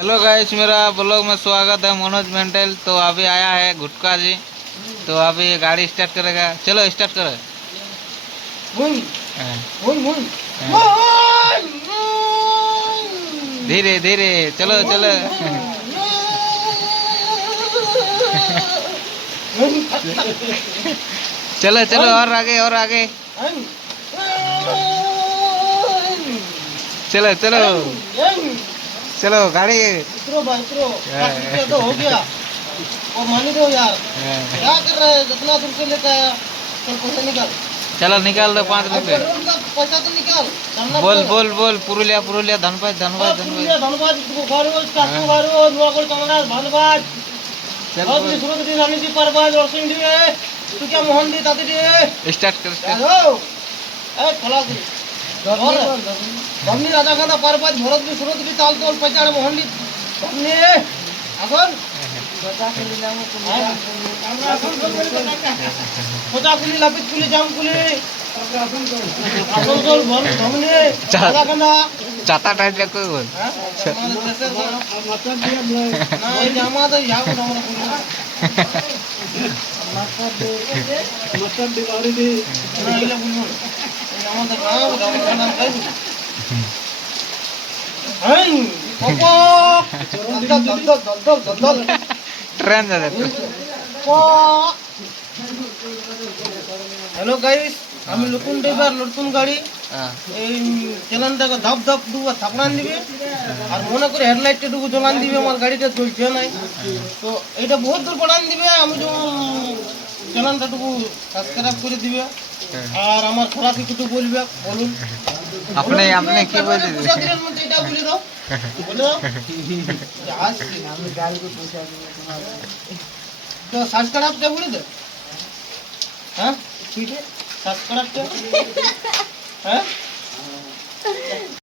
Hello guys, मेरा blog में स्वागत है। मनोज मेंटल तो अभी आया है गुटका जी, तो अभी गाड़ी स्टार्ट करेगा। चलो स्टार्ट करो। धीरे धीरे चलो चलो। चलो चलो और आगे और आगे। चलो चलो चलो गाड़ी उतरो भाई उतरो। तो हो गया और मानी दो यार, क्या कर रहे हैं? जितना दूर से लेकर आया, चल पैसा निकाल। चलो निकाल दो 5 रुपए। पेट्रोल का पैसा तो निकाल। बोल बोल बोल। पुरुलिया पुरुलिया धनबाद धनबाद धनबाद। धनबाद गारो काटू गारो नुआकोट कमला धनबाद बहुत भी सुरत दी रानी दी परबाद रसिंग दी है। तू क्या मोहन दी ताती दी स्टार्ट कर स्टार्ट। हेलो ए खलास दी और हमनी राजा खाना परबाद भरत भी सुरत भी ताल तोल पचाड़े मोहन दी हमनी এখন কোথা কুলি লাপিত কুলি জাম কুলি আসানসোল ভর ধমনি রাজা খানা চাতা টাইট রাখো বল। না এই জামা তো যাবো না আমরা বলি মাস্টার দি বাড়ি দি না এলা বলবো জামা তো খাবো জামা খানা খাইবো এই পপো দল ট্রেন যাবে। হ্যালো গাইস, আমি নতুন ড্রাইভার নতুন গাড়ি হ্যাঁ এই চ্যানেলটাকে ধাপ ধাপ দুবার থাপড়ান দিবে আর মনে করে হেডলাইটটা টুকু জ্বলান দিবে। আমার গাড়িটা চলছে নাই তো এটা বহুত দূর পড়ান দিবে। আমি যখন চ্যানেলটা টুকু সাবস্ক্রাইব করে দিবে আর আমার খারাপ কিছু বলবে বলুন। আপনি আপনি কি বলতে পয়সা দিলেন মধ্যে এটা বলে দাও বলে দাও আমি গাড়িকে পয়সা দিব তোমার তো সাবস্ক্রাইবটা বলে দে। হ্যাঁ ঠিক আছে সাবস্ক্রাইবটা হ্যাঁ